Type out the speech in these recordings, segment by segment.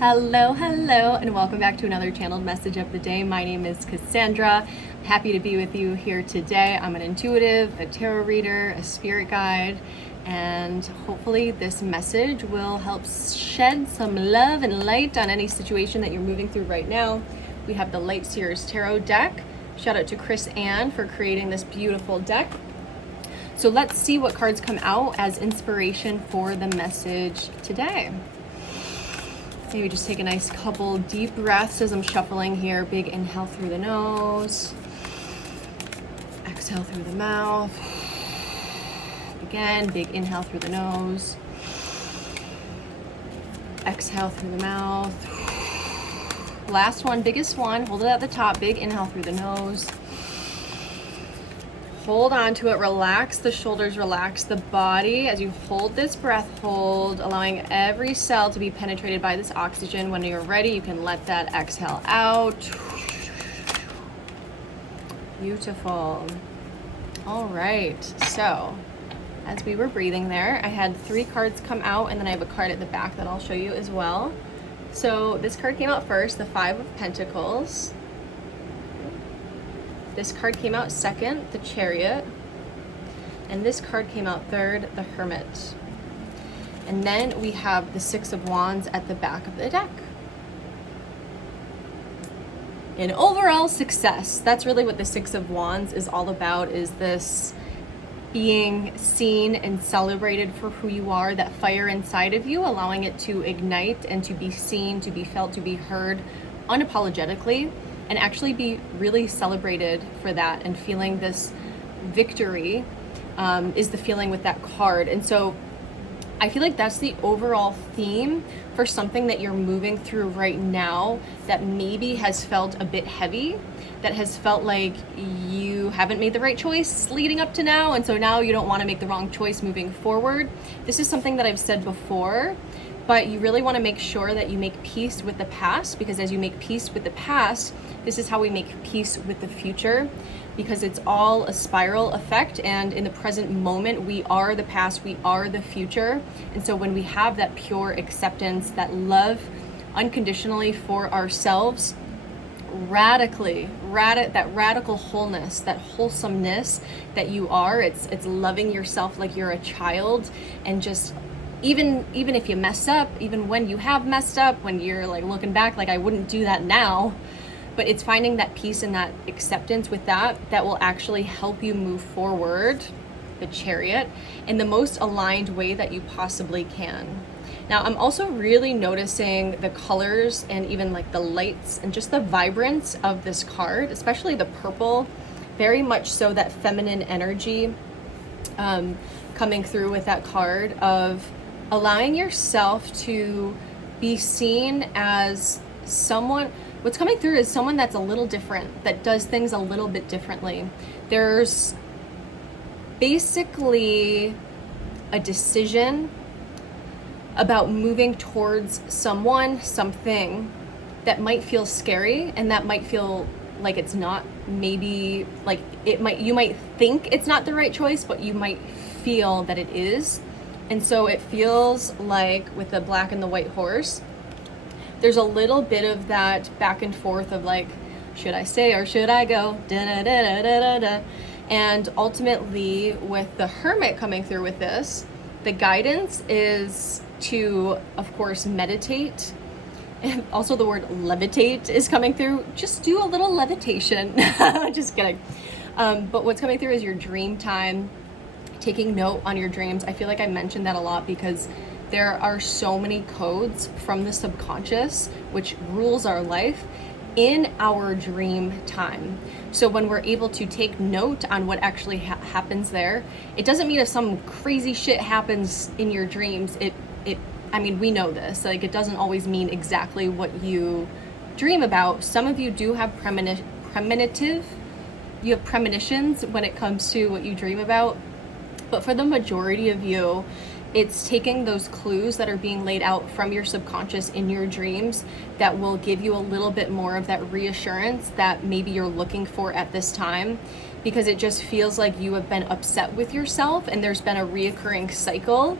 Hello, hello, and welcome back to another channeled message of the day. My name is Cassandra. Happy to be with you here today. I'm an intuitive, a tarot reader, a spirit guide, and hopefully this message will help shed some love and light on any situation that you're moving through right now. We have the Light Seers Tarot deck. Shout out to Chris Ann for creating this beautiful deck. So let's see what cards come out as inspiration for the message today. Maybe just take a nice couple deep breaths as I'm shuffling here. Big inhale through the nose. Exhale through the mouth. Again, big inhale through the nose. Exhale through the mouth. Last one, biggest one. Hold it at the top. Big inhale through the nose. Hold on to it, relax the shoulders, relax the body as you hold this breath hold, allowing every cell to be penetrated by this oxygen. When you're ready, you can let that exhale out. Beautiful. All right, so as we were breathing there, I had 3 cards come out, and then I have a card at the back that I'll show you as well. So this card came out first, the 5 of Pentacles. This card came out second, the Chariot. And this card came out third, the Hermit. And then we have the 6 of Wands at the back of the deck. An overall success. That's really what the 6 of Wands is all about, is this being seen and celebrated for who you are, that fire inside of you, allowing it to ignite and to be seen, to be felt, to be heard unapologetically. And actually be really celebrated for that, and feeling this victory is the feeling with that card. And so I feel like that's the overall theme for something that you're moving through right now that maybe has felt a bit heavy, that has felt like you haven't made the right choice leading up to now, and so now you don't want to make the wrong choice moving forward. This is something that I've said before, but you really want to make sure that you make peace with the past, because as you make peace with the past, this is how we make peace with the future, because it's all a spiral effect, and in the present moment, we are the past, we are the future. And so when we have that pure acceptance, that love unconditionally for ourselves, that radical wholeness, that wholesomeness that you are, it's loving yourself like you're a child, and just even if you mess up, even when you have messed up, when you're like looking back like I wouldn't do that now, but it's finding that peace and that acceptance with that will actually help you move forward, the Chariot, in the most aligned way that you possibly can. Now, I'm also really noticing the colors and even like the lights and just the vibrance of this card, especially the purple, very much so that feminine energy coming through with that card of allowing yourself to be seen as someone. What's coming through is someone that's a little different, that does things a little bit differently. There's basically a decision about moving towards someone, something that might feel scary, and that might feel like it's not, maybe like you might think it's not the right choice, but you might feel that it is. And so it feels like with the black and the white horse, there's a little bit of that back and forth of like, should I stay or should I go? Da-da-da-da-da-da. And ultimately, with the Hermit coming through with this, the guidance is to, of course, meditate. And also the word levitate is coming through. Just do a little levitation. Just kidding. But what's coming through is your dream time, taking note on your dreams. I feel like I mentioned that a lot because there are so many codes from the subconscious, which rules our life, in our dream time. So when we're able to take note on what actually happens there, it doesn't mean if some crazy shit happens in your dreams, I mean, we know this, like it doesn't always mean exactly what you dream about. Some of you do have you have premonitions when it comes to what you dream about, but for the majority of you, it's taking those clues that are being laid out from your subconscious in your dreams that will give you a little bit more of that reassurance that maybe you're looking for at this time, because it just feels like you have been upset with yourself and there's been a reoccurring cycle.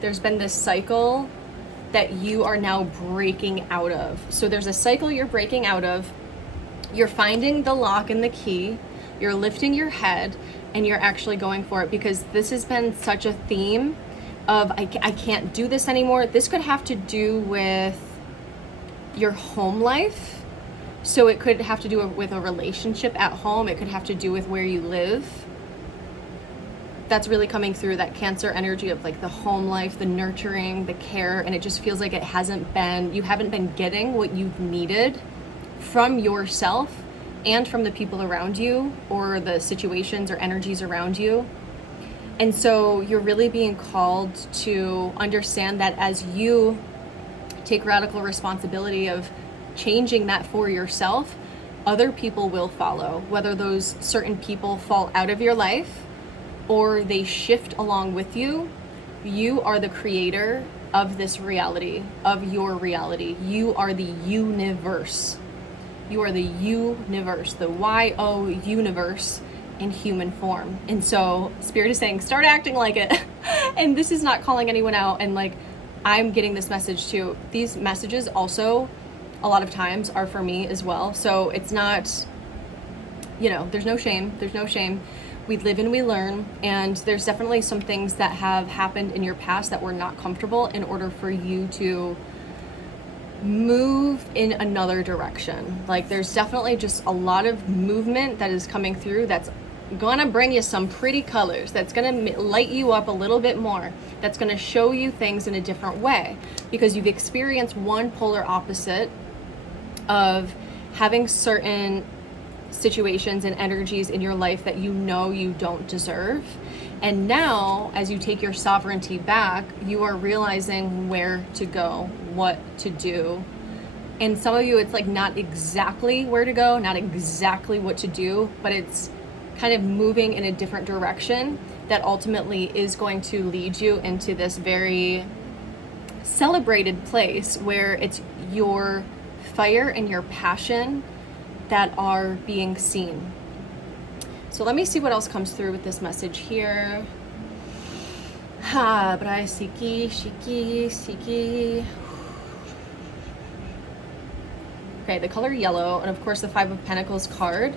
There's been this cycle that you are now breaking out of. So there's a cycle you're breaking out of. You're finding the lock and the key. You're lifting your head and you're actually going for it, because this has been such a theme of I can't do this anymore. This could have to do with your home life. So it could have to do with a relationship at home. It could have to do with where you live. That's really coming through, that Cancer energy of like the home life, the nurturing, the care, and it just feels like you haven't been getting what you've needed from yourself and from the people around you, or the situations or energies around you. And so you're really being called to understand that as you take radical responsibility of changing that for yourself, other people will follow, whether those certain people fall out of your life or they shift along with you. You are the creator of this reality, of your reality. You are the universe. You are the universe, the YO universe in human form. And so Spirit is saying, start acting like it. And this is not calling anyone out. And like, I'm getting this message too. These messages also, a lot of times, are for me as well. So it's not, there's no shame. There's no shame. We live and we learn. And there's definitely some things that have happened in your past that were not comfortable in order for you to move in another direction. Like, there's definitely just a lot of movement that is coming through that's gonna bring you some pretty colors, that's gonna light you up a little bit more, that's gonna show you things in a different way, because you've experienced one polar opposite of having certain situations and energies in your life that you don't deserve. And now, as you take your sovereignty back, you are realizing where to go, what to do. And some of you, it's like not exactly where to go, not exactly what to do, but it's kind of moving in a different direction that ultimately is going to lead you into this very celebrated place where it's your fire and your passion that are being seen. So let me see what else comes through with this message here. Brai Siki, Shiki, Siki. Okay, the color yellow, and of course the Five of Pentacles card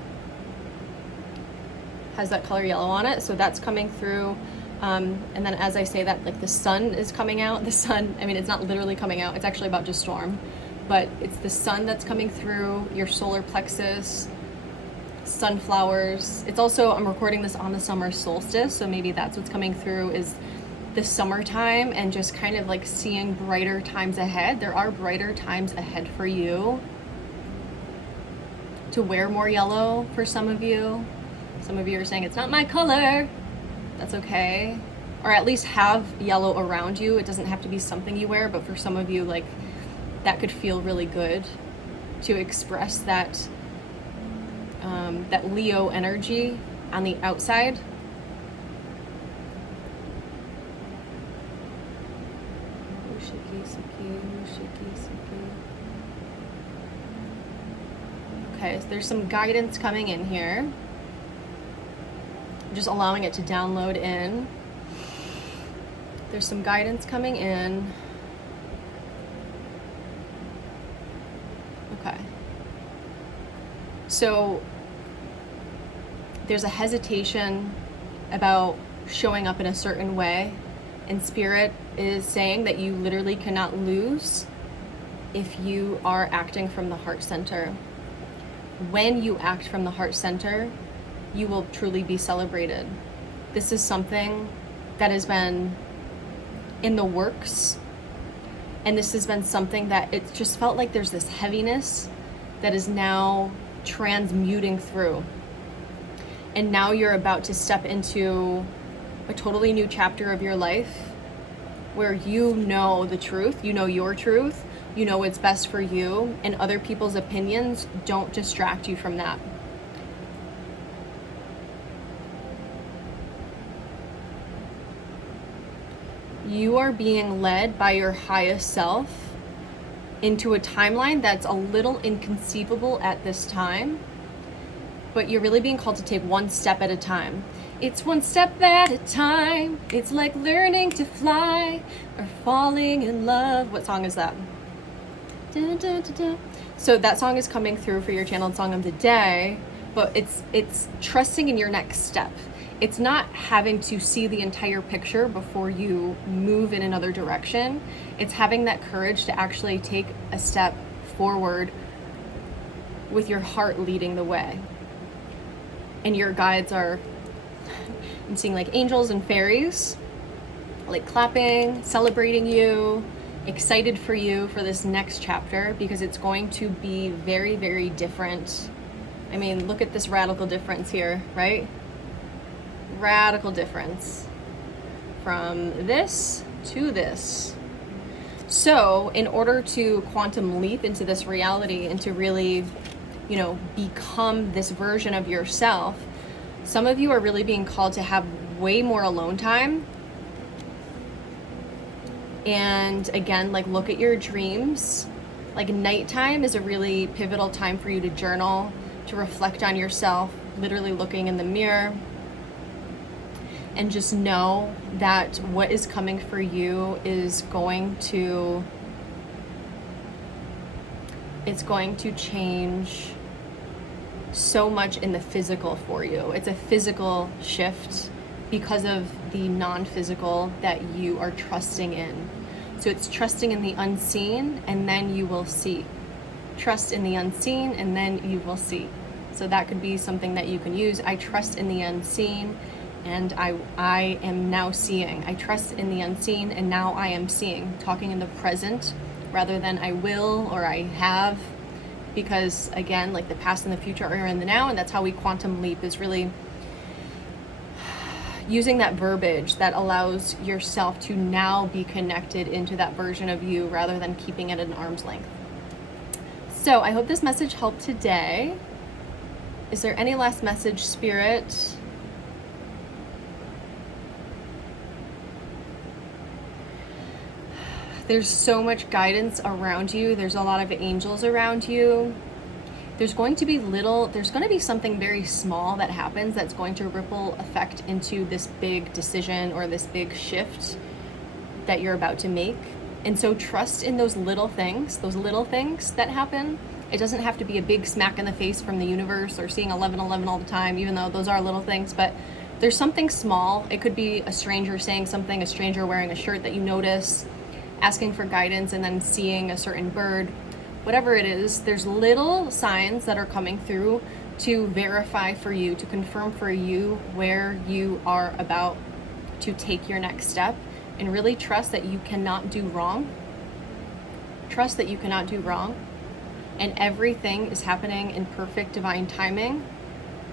has that color yellow on it, so that's coming through. And then as I say that, like the sun is coming out. The sun, I mean, it's not literally coming out, it's actually about to storm, but it's the sun that's coming through, your solar plexus, sunflowers. It's also, I'm recording this on the summer solstice, so maybe that's what's coming through, is the summertime and just kind of like seeing brighter times ahead. There are brighter times ahead for you to wear more yellow. For some of you are saying it's not my color. That's okay. Or at least have yellow around you. It doesn't have to be something you wear, but for some of you, like, that could feel really good to express that that Leo energy on the outside. Okay, so there's some guidance coming in here. I'm just allowing it to download in. There's some guidance coming in. Okay. So there's a hesitation about showing up in a certain way, and Spirit is saying that you literally cannot lose if you are acting from the heart center. When you act from the heart center, you will truly be celebrated. This is something that has been in the works, and this has been something that it just felt like there's this heaviness that is now transmuting through. And now you're about to step into a totally new chapter of your life where you know the truth, you know your truth, you know what's best for you, and other people's opinions don't distract you from that. You are being led by your highest self into a timeline that's a little inconceivable at this time, but you're really being called to take one step at a time. It's one step at a time. It's like learning to fly or falling in love. What song is that? Dun, dun, dun, dun. So that song is coming through for your channeled song of the day, but it's trusting in your next step. It's not having to see the entire picture before you move in another direction. It's having that courage to actually take a step forward with your heart leading the way. And your guides are, I'm seeing like angels and fairies, like clapping, celebrating you, excited for you for this next chapter, because it's going to be very, very different. I mean, look at this radical difference here, right? Radical difference from this to this. So in order to quantum leap into this reality and to really, become this version of yourself, some of you are really being called to have way more alone time. And again, like, look at your dreams. Like, nighttime is a really pivotal time for you to journal, to reflect on yourself, literally looking in the mirror, and just know that what is coming for you is going to change so much in the physical for you. It's a physical shift because of the non-physical that you are trusting in. So it's trusting in the unseen, and then you will see. Trust in the unseen, and then you will see. So that could be something that you can use. I trust in the unseen, and I am now seeing. I trust in the unseen, and now I am seeing. Talking in the present rather than I will or I have. Because again, like, the past and the future are in the now, and that's how we quantum leap, is really using that verbiage that allows yourself to now be connected into that version of you rather than keeping it at an arm's length. So I hope this message helped today. Is there any last message, Spirit? There's so much guidance around you. There's a lot of angels around you. There's going to be something very small that happens that's going to ripple effect into this big decision or this big shift that you're about to make. And so trust in those little things that happen. It doesn't have to be a big smack in the face from the universe or seeing 1111 all the time, even though those are little things, but there's something small. It could be a stranger saying something, a stranger wearing a shirt that you notice, asking for guidance, and then seeing a certain bird. Whatever it is, there's little signs that are coming through to verify for you, to confirm for you where you are about to take your next step, and really trust that you cannot do wrong. Trust that you cannot do wrong, and everything is happening in perfect divine timing,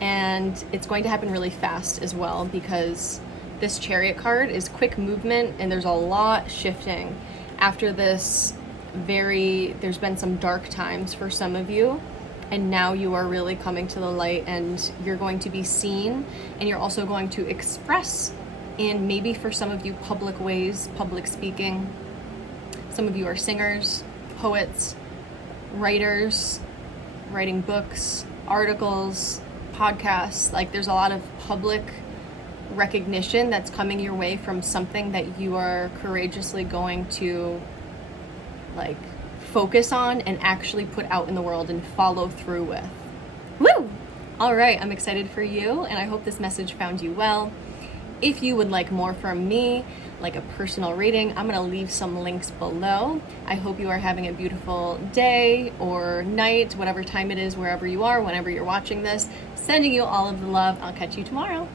and it's going to happen really fast as well, because this Chariot card is quick movement, and there's a lot shifting. After this, there's been some dark times for some of you, and now you are really coming to the light, and you're going to be seen, and you're also going to express in, maybe for some of you, public ways, public speaking. Some of you are singers, poets, writers, writing books, articles, podcasts. Like, there's a lot of public recognition that's coming your way from something that you are courageously going to, like, focus on and actually put out in the world and follow through with. Woo! All right, I'm excited for you, and I hope this message found you well. If you would like more from me, like a personal reading, I'm going to leave some links below. I hope you are having a beautiful day or night, whatever time it is, wherever you are, whenever you're watching this. Sending you all of the love. I'll catch you tomorrow.